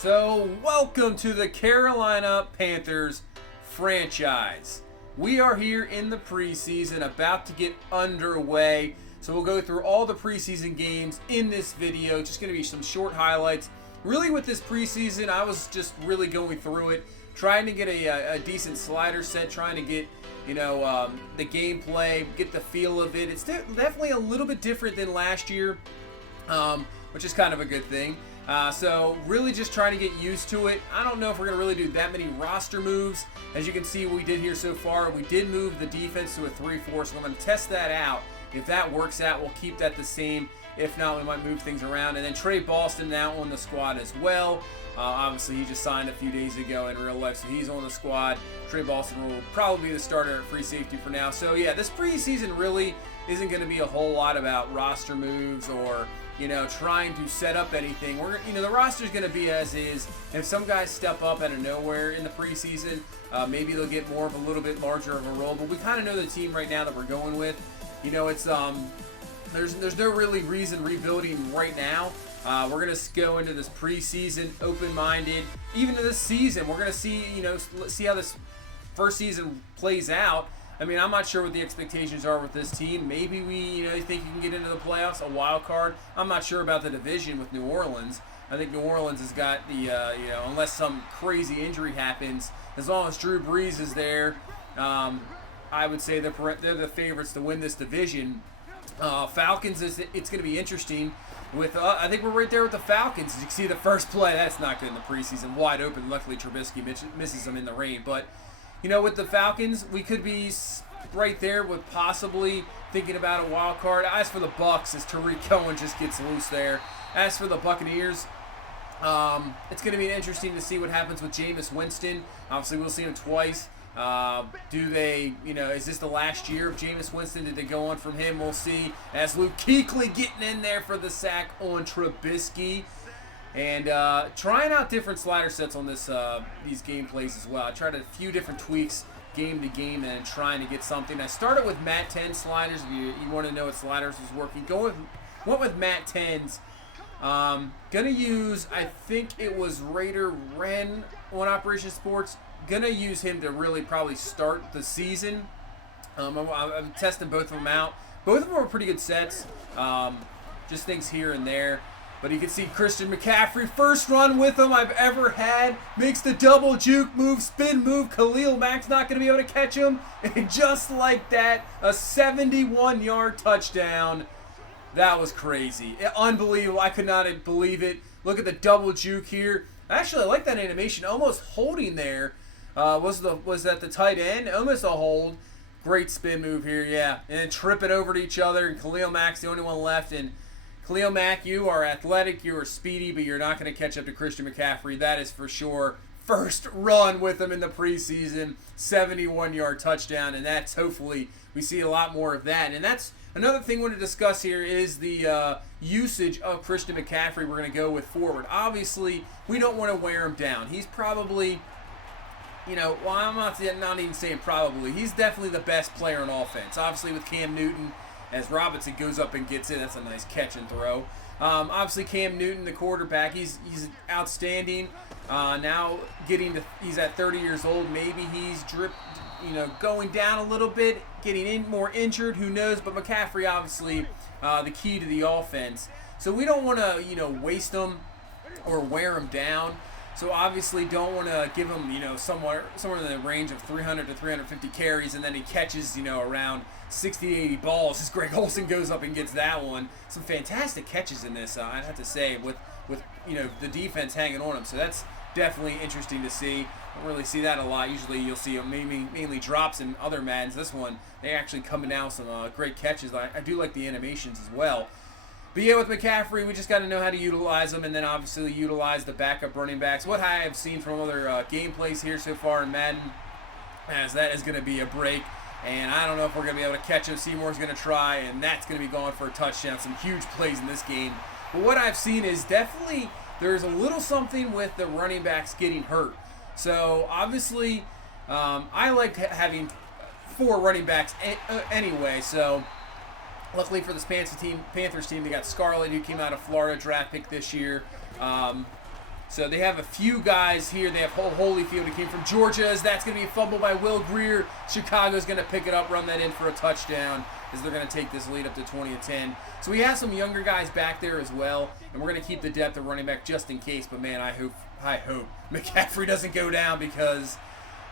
So, welcome to the Carolina Panthers franchise. We are here in the preseason, about to get underway. So, we'll go through all the preseason games in this video. Just going to be some short highlights. Really, with this preseason, I was just really going through it, trying to get a decent slider set, trying to get the gameplay, get the feel of it. It's definitely a little bit different than last year, which is kind of a good thing. So really just trying to get used to it. I don't know if we're going to really do that many roster moves. As you can see, what we did here so far, we did move the defense to a 3-4, so I'm going to test that out. If that works out, we'll keep that the same. If not, we might move things around. And then Trey Boston now on the squad as well. Obviously, he just signed a few days ago in real life, so he's on the squad. Trey Boston will probably be the starter at free safety for now. So yeah, this preseason really isn't going to be a whole lot about roster moves or trying to set up anything. The roster's going to be as is. If some guys step up out of nowhere in the preseason, maybe they'll get more of a little bit larger of a role. But we kind of know the team right now that we're going with. It's there's no really reason rebuilding right now. We're going to go into this preseason open-minded. Even to this season, we're going to see how this first season plays out. I mean, I'm not sure what the expectations are with this team. Maybe we, think you can get into the playoffs, a wild card. I'm not sure about the division with New Orleans. I think New Orleans has got the, unless some crazy injury happens, as long as Drew Brees is there, I would say they're the favorites to win this division. Falcons, it's going to be interesting. I think we're right there with the Falcons. As you can see the first play, that's not good in the preseason. Wide open. Luckily, Trubisky misses them in the rain. But with the Falcons, we could be right there with possibly thinking about a wild card. As for the Bucs, as Tariq Cohen just gets loose there. As for the Buccaneers, it's going to be interesting to see what happens with Jameis Winston. Obviously, we'll see him twice. Is this the last year of Jameis Winston? Did they go on from him? We'll see. As Luke Kuechly getting in there for the sack on Trubisky. And trying out different slider sets on these gameplays as well. I tried a few different tweaks game to game and trying to get something. I started with Matt 10 sliders. If you want to know what sliders was working, went with Matt 10s. Gonna use, I think it was Raider Wren on Operation Sports. Gonna use him to really probably start the season. I'm testing both of them out. Both of them are pretty good sets. Just things here and there. But you can see Christian McCaffrey, first run with him I've ever had. Makes the double juke move, spin move. Khalil Mack's not going to be able to catch him. And just like that, a 71-yard touchdown. That was crazy. Unbelievable. I could not believe it. Look at the double juke here. Actually, I like that animation. Almost holding there. Was that the tight end? Almost a hold. Great spin move here, yeah. And then trip it over to each other. And Khalil Mack's the only one left. And Khalil Mack, you are athletic, you are speedy, but you're not going to catch up to Christian McCaffrey. That is for sure. First run with him in the preseason, 71-yard touchdown, and that's hopefully we see a lot more of that. And that's another thing we want to discuss here is the usage of Christian McCaffrey we're going to go with forward. Obviously, we don't want to wear him down. He's probably, I'm not even saying probably. He's definitely the best player on offense. Obviously, with Cam Newton, as Robinson goes up and gets it, that's a nice catch and throw. Obviously, Cam Newton, the quarterback, he's outstanding. Now he's at 30 years old. Maybe he's going down a little bit, getting more injured. Who knows? But McCaffrey, obviously, the key to the offense. So we don't want to, waste him or wear him down. So obviously don't want to give him, somewhere in the range of 300 to 350 carries, and then he catches, around 60, 80 balls as Greg Olsen goes up and gets that one. Some fantastic catches in this, I'd have to say, with the defense hanging on him. So that's definitely interesting to see. Don't really see that a lot. Usually you'll see him mainly drops in other Maddens. This one, they actually coming down with some great catches. I do like the animations as well. But yeah, with McCaffrey, we just got to know how to utilize them, and then obviously utilize the backup running backs. What I have seen from other gameplays here so far in Madden, as that is going to be a break, and I don't know if we're going to be able to catch him. Seymour's going to try, and that's going to be going for a touchdown. Some huge plays in this game. But what I've seen is definitely there's a little something with the running backs getting hurt. So obviously, I like having 4 running backs anyway, so luckily for this Panthers team, they got Scarlett, who came out of Florida, draft pick this year. So they have a few guys here. They have Holyfield, who came from Georgia. That's going to be a fumble by Will Grier. Chicago's going to pick it up, run that in for a touchdown, as they're going to take this lead up to 20-10. So we have some younger guys back there as well, and we're going to keep the depth of running back just in case. But, man, I hope McCaffrey doesn't go down because,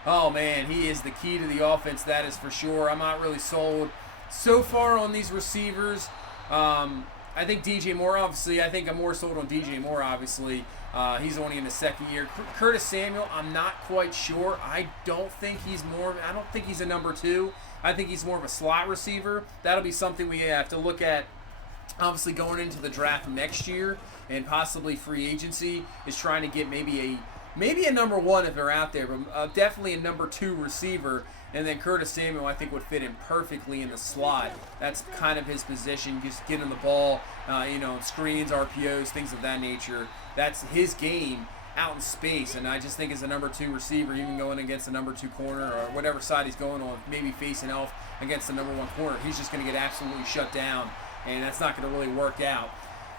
oh, man, he is the key to the offense, that is for sure. I'm not really sold so far on these receivers. I think DJ Moore, obviously. I think I'm more sold on DJ Moore, obviously. He's only in the second year. Curtis Samuel, I'm not quite sure. I don't think he's a number 2. I think he's more of a slot receiver. That'll be something we have to look at, obviously, going into the draft next year and possibly free agency, is trying to get maybe a number 1 if they're out there, but definitely a number 2 receiver. And then Curtis Samuel, I think, would fit in perfectly in the slot. That's kind of his position, just getting the ball, screens, RPOs, things of that nature. That's his game out in space, and I just think as a number 2 receiver, even going against the number 2 corner or whatever side he's going on, maybe facing off against the number 1 corner, he's just going to get absolutely shut down, and that's not going to really work out.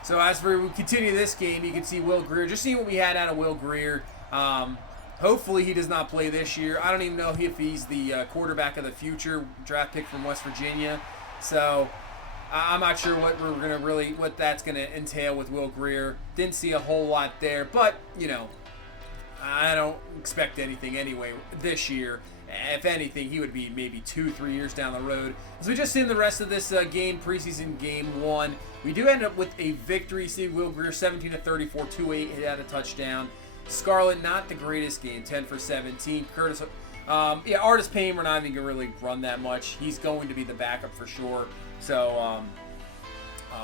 So as we continue this game, you can see Will Grier. Just seeing what we had out of Will Grier. Hopefully he does not play this year. I don't even know if he's the quarterback of the future, draft pick from West Virginia. So I'm not sure what that's going to entail with Will Grier. Didn't see a whole lot there, but I don't expect anything anyway this year. If anything, he would be maybe 2-3 years down the road. As we just seen the rest of this game, preseason game 1, we do end up with a victory. See Will Grier 17-34, 2-8, hit out a touchdown. Scarlett, not the greatest game, 10 for 17. Curtis, Artis Payne, we're not even going to really run that much. He's going to be the backup for sure. So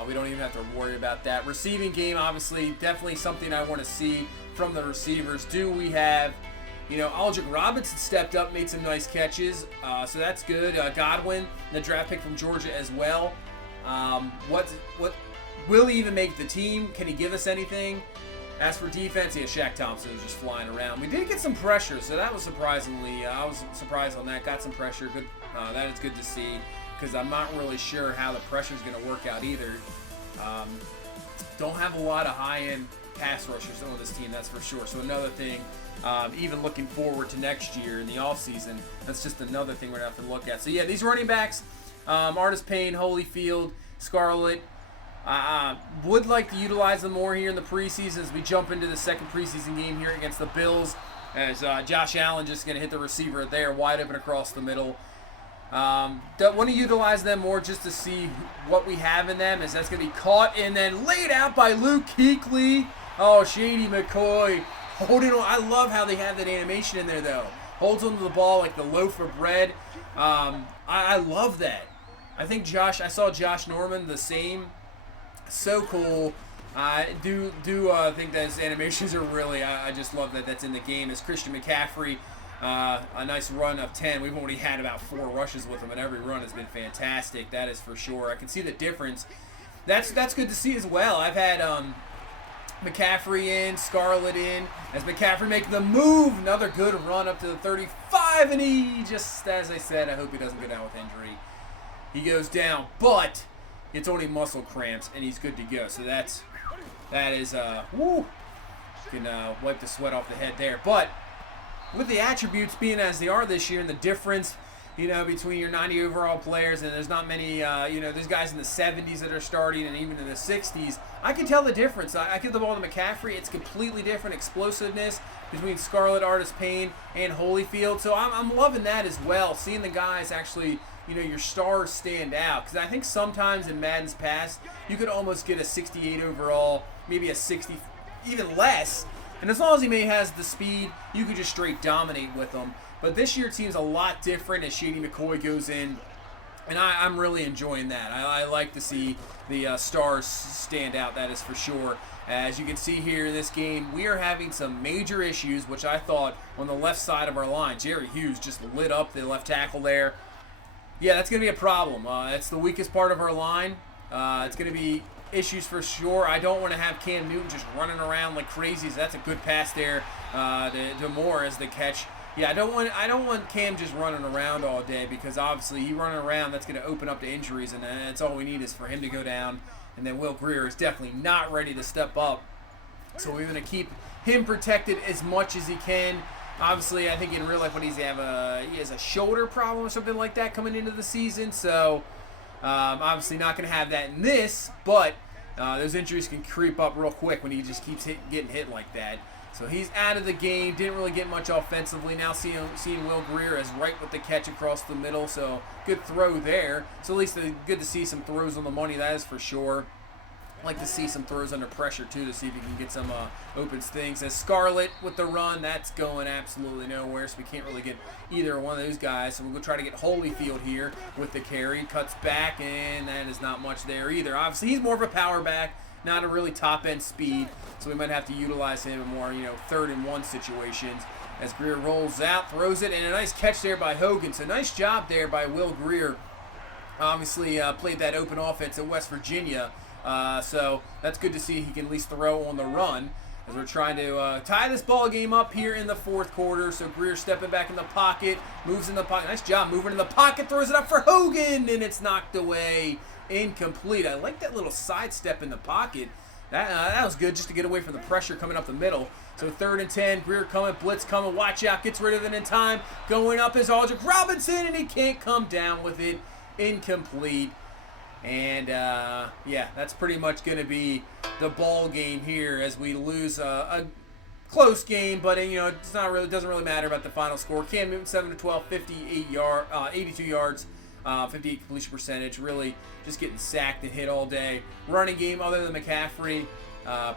we don't even have to worry about that. Receiving game, obviously, definitely something I want to see from the receivers. Do we have, Aldrick Robinson stepped up, made some nice catches. So that's good. Godwin, the draft pick from Georgia as well. What will he even make the team? Can he give us anything? As for defense, Shaq Thompson was just flying around. We did get some pressure, so that was surprisingly, I was surprised on that. Got some pressure. Good. That is good to see, because I'm not really sure how the pressure is going to work out either. Don't have a lot of high-end pass rushers on this team, that's for sure. So another thing, even looking forward to next year in the offseason, that's just another thing we're going to have to look at. So, these running backs, Artis Payne, Holyfield, Scarlett, would like to utilize them more here in the preseason as we jump into the second preseason game here against the Bills, as Josh Allen just going to hit the receiver there, wide open across the middle. Don't want to utilize them more just to see what we have in them, as that's going to be caught and then laid out by Luke Kuechly. Oh, Shady McCoy holding on. I love how they have that animation in there, though. Holds onto the ball like the loaf of bread. I love that. I saw Josh Norman the same. So cool. I do think those animations are really, I just love that that's in the game. As Christian McCaffrey, a nice run of 10. We've only had about 4 rushes with him, and every run has been fantastic. That is for sure. I can see the difference. That's good to see as well. I've had McCaffrey in, Scarlett in, as McCaffrey making the move. Another good run up to the 35, and he just, as I said, I hope he doesn't go down with injury. He goes down, but it's only muscle cramps, and he's good to go. So that is, woo. You can wipe the sweat off the head there. But with the attributes being as they are this year, and the difference, between your 90 overall players, and there's not many, there's guys in the 70s that are starting, and even in the 60s, I can tell the difference. I give the ball to McCaffrey. It's completely different explosiveness between Scarlett, Artis Payne, and Holyfield. So I'm loving that as well, seeing the guys actually, your stars stand out. Because I think sometimes in Madden's past, you could almost get a 68 overall, maybe a 60, even less. And as long as he has the speed, you could just straight dominate with him. But this year seems a lot different as Shady McCoy goes in. And I'm really enjoying that. I like to see the stars stand out, that is for sure. As you can see here in this game, we are having some major issues, which I thought on the left side of our line. Jerry Hughes just lit up the left tackle there. Yeah, that's going to be a problem. That's the weakest part of our line. It's going to be issues for sure. I don't want to have Cam Newton just running around like crazy. So that's a good pass there to Moore as the catch. Yeah, I don't want Cam just running around all day, because obviously he running around, that's going to open up to injuries, and that's all we need is for him to go down. And then Will Grier is definitely not ready to step up. So we're going to keep him protected as much as he can. Obviously, I think in real life, he has a shoulder problem or something like that coming into the season. So, obviously not going to have that in this, but those injuries can creep up real quick when he just keeps getting hit like that. So he's out of the game. Didn't really get much offensively. Now seeing Will Greer as right with the catch across the middle. So good throw there. So at least good to see some throws on the money. That is for sure. I like to see some throws under pressure too to see if he can get some open things. As Scarlett with the run, that's going absolutely nowhere. So we can't really get either one of those guys. So we'll go try to get Holyfield here with the carry. Cuts back, and that is not much there either. Obviously, he's more of a power back. Not a really top-end speed, so we might have to utilize him in more, 3rd-and-1 situations. As Greer rolls out, throws it, and a nice catch there by Hogan. So nice job there by Will Greer. Obviously played that open offense at West Virginia, so that's good to see he can at least throw on the run. As we're trying to tie this ball game up here in the 4th quarter. So Greer stepping back in the pocket, moves in the pocket. Nice job moving in the pocket, throws it up for Hogan, and it's knocked away. Incomplete. I like that little sidestep in the pocket. That was good just to get away from the pressure coming up the middle. So 3rd and 10, Greer coming, blitz coming, watch out, gets rid of it in time. Going up is Aldrich Robinson, and he can't come down with it. Incomplete. And, yeah, that's pretty much going to be the ball game here as we lose a close game, but, it's not really, doesn't really matter about the final score. Cam Newton, 7-12, 82 yards. 58 completion percentage, really just getting sacked and hit all day. Running game, other than McCaffrey,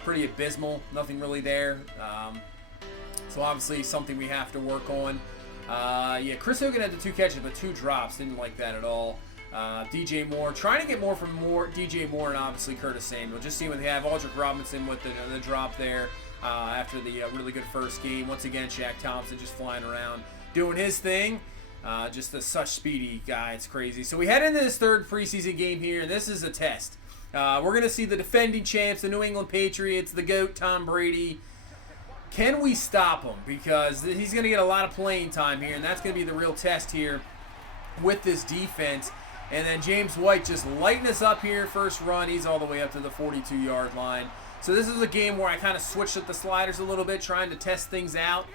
pretty abysmal. Nothing really there. So obviously something we have to work on. Yeah, Chris Hogan had the 2 catches, but 2 drops. Didn't like that at all. DJ Moore, trying to get more from DJ Moore, and obviously Curtis Samuel. Just seeing what they have. Aldrich Robinson with the drop there after the really good first game. Once again, Shaq Thompson just flying around, doing his thing. Just such speedy guy. It's crazy. So we head into this 3rd preseason game here, and this is a test. We're going to see the defending champs, the New England Patriots, the GOAT, Tom Brady. Can we stop him? Because he's going to get a lot of playing time here, and that's going to be the real test here with this defense. And then James White just lighting us up here. First run, he's all the way up to the 42-yard line. So this is a game where I kind of switched up the sliders a little bit, trying to test things out.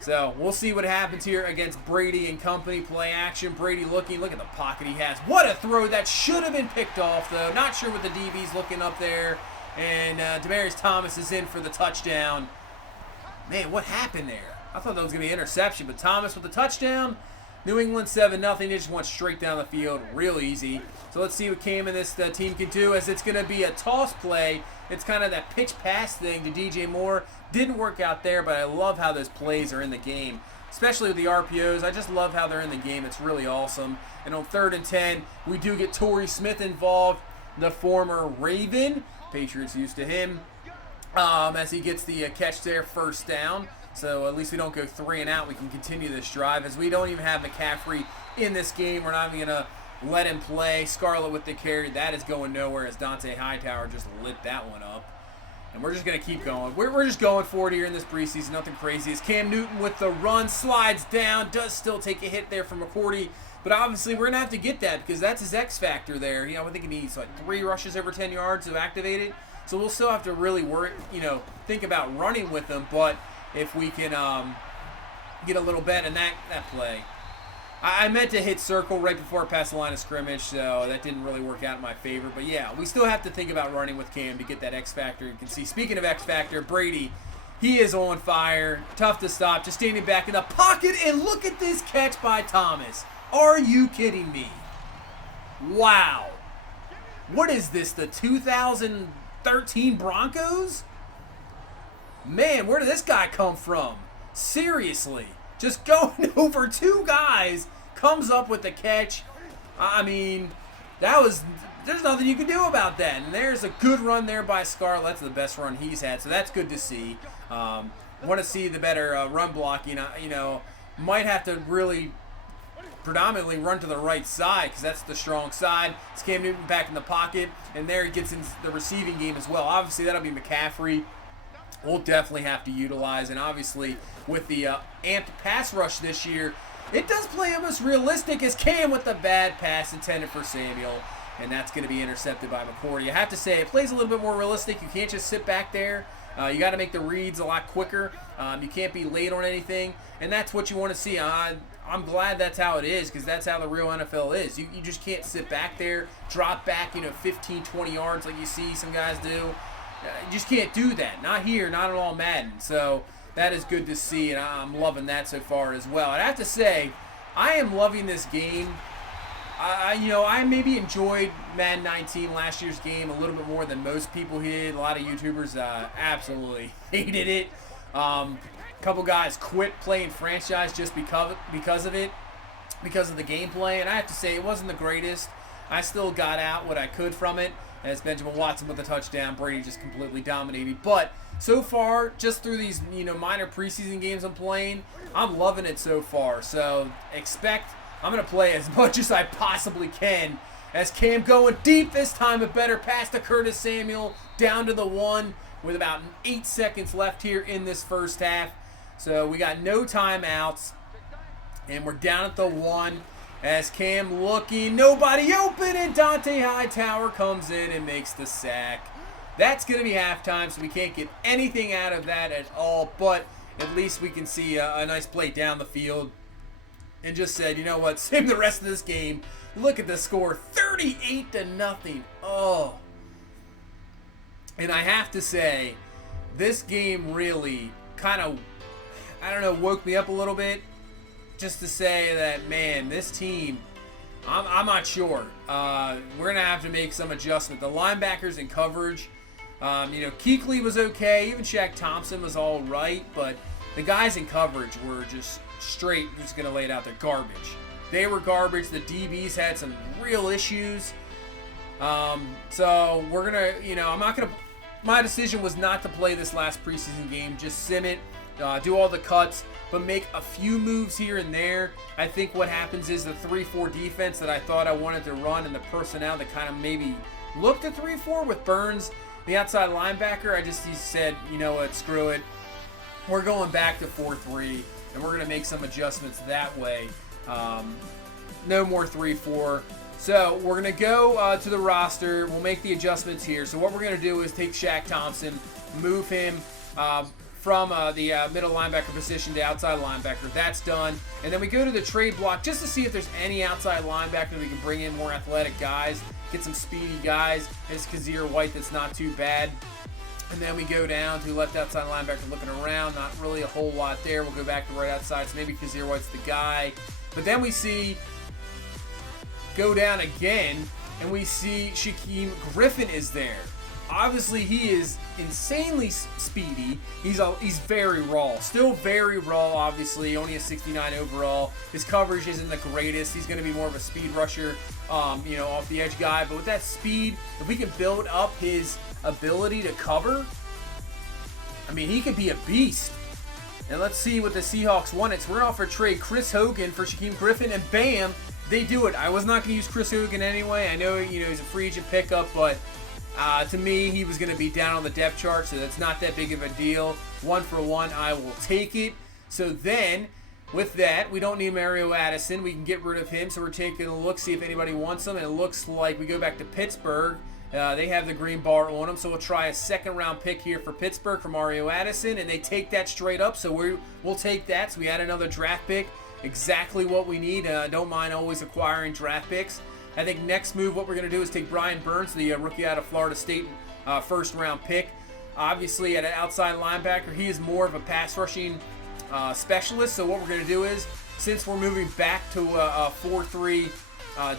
So we'll see what happens here against Brady and company. Play action. Brady looking. Look at the pocket he has. What a throw. That should have been picked off, though. Not sure what the DB's looking up there. And Demaryius Thomas is in for the touchdown. Man, what happened there? I thought that was going to be an interception, but Thomas with the touchdown. New England 7-0. They just went straight down the field. Real easy. So let's see what Cam and this team can do, as it's going to be a toss play. It's kind of that pitch pass thing to DJ Moore. Didn't work out there, but I love how those plays are in the game, especially with the RPOs. I just love how they're in the game. It's really awesome. And on 3rd and 10, we do get Torrey Smith involved, the former Raven. Patriots used to him, as he gets the catch there, 1st down. So at least we don't go 3 and out. We can continue this drive, as we don't even have McCaffrey in this game. We're not even going to let him play. Scarlett with the carry. That is going nowhere, as Dante Hightower just lit that one up. And we're just going to keep going. We're just going for it here in this preseason. Nothing crazy. As Cam Newton with the run, slides down, does still take a hit there from McCourty. But obviously we're going to have to get that, because that's his X factor there. I think he needs like 3 rushes over 10 yards to activate it. So we'll still have to really worry, think about running with him. But if we can get a little bet in that play. I meant to hit circle right before I passed the line of scrimmage, so that didn't really work out in my favor. But yeah, we still have to think about running with Cam to get that X factor. You can see, speaking of X factor, Brady, he is on fire. Tough to stop. Just standing back in the pocket, and look at this catch by Thomas. Are you kidding me? Wow. What is this, the 2013 Broncos? Man, where did this guy come from? Seriously. Just going over 2 guys, comes up with the catch. I mean, there's nothing you can do about that. And there's a good run there by Scarlett. That's the best run he's had, so that's good to see. Want to see the better run blocking. Might have to really predominantly run to the right side, because that's the strong side. It's Cam Newton back in the pocket, and there he gets in the receiving game as well. Obviously, that'll be McCaffrey. We'll definitely have to utilize, and obviously with the amped pass rush this year, it does play almost realistic, as Cam with the bad pass intended for Samuel, and that's going to be intercepted by McCourty. I have to say, it plays a little bit more realistic. You can't just sit back there You got to make the reads a lot quicker. You can't be late on anything, and that's what you want to see. I'm glad that's how it is, because that's how the real NFL is. You just can't sit back there, drop back, 15, 20 yards like you see some guys do. You just can't do that. Not here, not at all Madden. So that is good to see, and I'm loving that so far as well. And I have to say, I am loving this game. I maybe enjoyed Madden 19 last year's game a little bit more than most people did. A lot of YouTubers absolutely hated it. A couple guys quit playing franchise just because of it, because of the gameplay. And I have to say, it wasn't the greatest. I still got out what I could from it. As Benjamin Watson with a touchdown, Brady just completely dominated. But so far, just through these minor preseason games I'm playing, I'm loving it so far. So I'm going to play as much as I possibly can. As Cam going deep this time, a better pass to Curtis Samuel down to the 1 with about 8 seconds left here in this first half. So we got no timeouts, and we're down at the 1. As Cam looking, nobody open, and Dante Hightower comes in and makes the sack. That's going to be halftime, so we can't get anything out of that at all, but at least we can see a nice play down the field. And just said, you know what, save the rest of this game. Look at the score, 38-0. Oh. And I have to say, this game really kind of, woke me up a little bit. Just to say that, man, this team, I'm not sure. We're going to have to make some adjustment. The linebackers in coverage, Kuechly was okay. Even Shaq Thompson was all right. But the guys in coverage were just just going to lay it out there, garbage. They were garbage. The DBs had some real issues. So we're going to, my decision was not to play this last preseason game. Just sim it, do all the cuts, but make a few moves here and there. I think what happens is the 3-4 defense that I thought I wanted to run, and the personnel that kind of maybe looked at 3-4 with Burns, the outside linebacker, he said, you know what, screw it. We're going back to 4-3, and we're going to make some adjustments that way. No more 3-4. So we're going to go to the roster. We'll make the adjustments here. So what we're going to do is take Shaq Thompson, move him from the middle linebacker position to outside linebacker. That's done. And then we go to the trade block just to see if there's any outside linebacker we can bring in, more athletic guys, get some speedy guys. There's Kazir White that's not too bad. And then we go down to left outside linebacker looking around. Not really a whole lot there. We'll go back to right outside. So maybe Kazir White's the guy. But then we see go down again, and we see Shaquem Griffin is there. Obviously, he is insanely speedy. He's very raw. Still very raw, obviously. Only a 69 overall. His coverage isn't the greatest. He's going to be more of a speed rusher, off the edge guy. But with that speed, if we can build up his ability to cover, he could be a beast. And let's see what the Seahawks want. It's we're off for trade Chris Hogan for Shaquem Griffin, and bam, they do it. I was not going to use Chris Hogan anyway. I know, he's a free agent pickup, but to me, he was going to be down on the depth chart, so that's not that big of a deal. 1 for 1, I will take it. So then, with that, we don't need Mario Addison. We can get rid of him, so we're taking a look, see if anybody wants him. And it looks like we go back to Pittsburgh. They have the green bar on them, so we'll try a second-round pick here for Pittsburgh for Mario Addison, and they take that straight up, so we'll take that. So we add another draft pick, exactly what we need. Don't mind always acquiring draft picks. I think next move, what we're going to do is take Brian Burns, the rookie out of Florida State, first-round pick. Obviously, at an outside linebacker, he is more of a pass-rushing specialist, so what we're going to do is, since we're moving back to a 4-3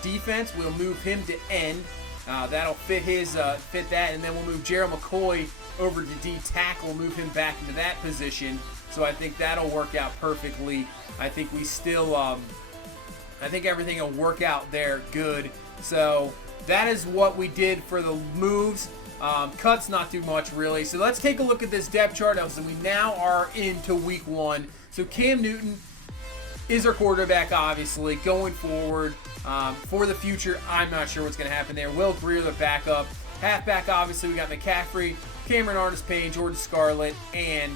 defense, we'll move him to end. That'll fit that, and then we'll move Gerald McCoy over to D tackle, move him back into that position. So I think that'll work out perfectly. I think we still, I think everything will work out there good. So that is what we did for the moves. Cuts, not too much really. So let's take a look at this depth chart. So we now are into week 1. So Cam Newton is our quarterback, obviously, going forward. For the future, I'm not sure what's going to happen there. Will Greer, the backup. Halfback, obviously, we got McCaffrey, Cameron Artis-Payne, Jordan Scarlett, and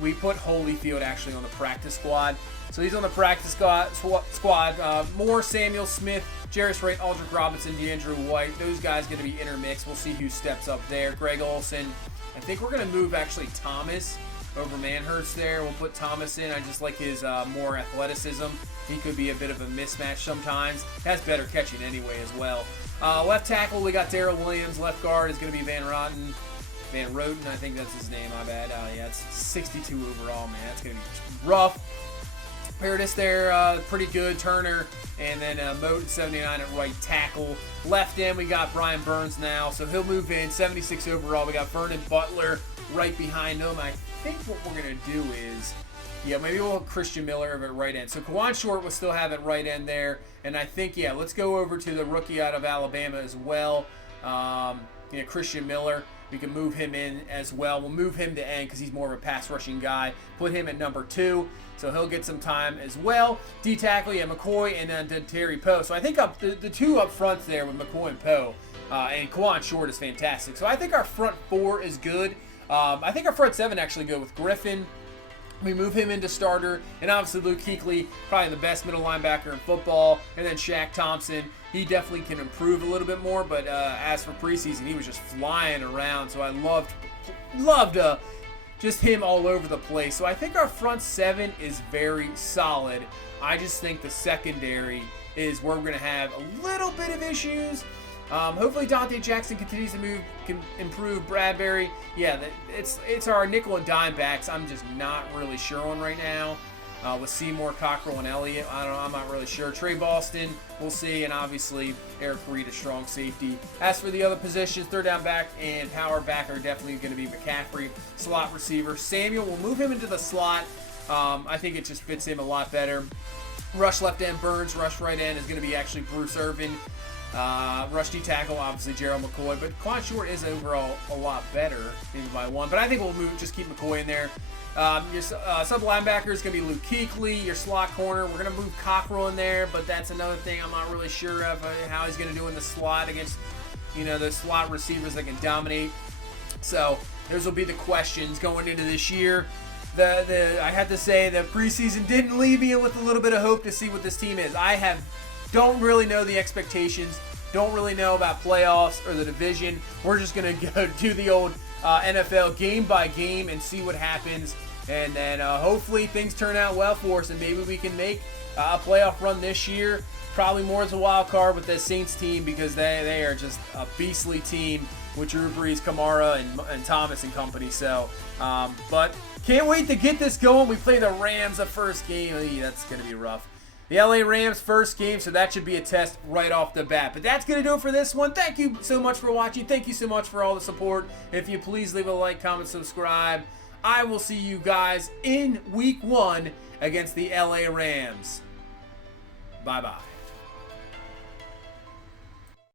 we put Holyfield actually on the practice squad. So he's on the practice squad. Moore, Samuel Smith, Jarris Wright, Aldrick Robinson, DeAndre White. Those guys going to be intermixed. We'll see who steps up there. Greg Olsen, I think we're going to move actually Thomas over Manhurst there. We'll put Thomas in. I just like his more athleticism. He could be a bit of a mismatch sometimes. Has better catching anyway as well. Left tackle, we got Darrell Williams. Left guard is going to be Van Roten, I think that's his name, my bad. Yeah, it's 62 overall, man. That's going to be rough. Paradis there, pretty good. Turner, and then Moten 79 at right tackle. Left end, we got Brian Burns now, so he'll move in. 76 overall. We got Vernon Butler right behind him. I think what we're going to do is, yeah, maybe we'll have Christian Miller at right end. So Kawan Short will still have at right end there. And I think, yeah, let's go over to the rookie out of Alabama as well. Christian Miller. We can move him in as well. We'll move him to end because he's more of a pass rushing guy. Put him at number 2, so he'll get some time as well. D-tackle, yeah, McCoy and then Terry Poe. So I think the two up front there with McCoy and Poe, and Kawan Short is fantastic. So I think our front 4 is good. I think our front 7 actually good with Griffin. We move him into starter, and obviously Luke Kuechly, probably the best middle linebacker in football, and then Shaq Thompson. He definitely can improve a little bit more, but as for preseason, he was just flying around, so I loved just him all over the place. So I think our front 7 is very solid. I just think the secondary is where we're going to have a little bit of issues. Hopefully Dante Jackson continues to improve. Bradbury, yeah, it's our nickel and dime backs. I'm just not really sure on right now. With Seymour, Cockrell, and Elliott, I'm not really sure. Trey Boston, we'll see, and obviously Eric Reed, a strong safety. As for the other positions, third down back and power back are definitely going to be McCaffrey. Slot receiver, Samuel, we'll move him into the slot. I think it just fits him a lot better. Rush left end, Burns. Rush right end is going to be actually Bruce Irvin. Rush D tackle, obviously Gerald McCoy, but Quan Short is overall a lot better in my one. But I think we'll just keep McCoy in there. Your sub linebacker is going to be Luke Kuechly. Your slot corner, we're going to move Cockrell in there, but that's another thing I'm not really sure of how he's going to do in the slot against, those slot receivers that can dominate. So those will be the questions going into this year. I have to say the preseason didn't leave me with a little bit of hope to see what this team is. Don't really know the expectations. Don't really know about playoffs or the division. We're just going to go do the old NFL game by game and see what happens. And then hopefully things turn out well for us and maybe we can make a playoff run this year. Probably more as a wild card with the Saints team because they are just a beastly team with Drew Brees, Kamara, and Thomas and company. So, but can't wait to get this going. We play the Rams the first game. That's going to be rough. The LA Rams first game, so that should be a test right off the bat. But that's going to do it for this one. Thank you so much for watching. Thank you so much for all the support. If you please leave a like, comment, subscribe. I will see you guys in week 1 against the LA Rams. Bye-bye.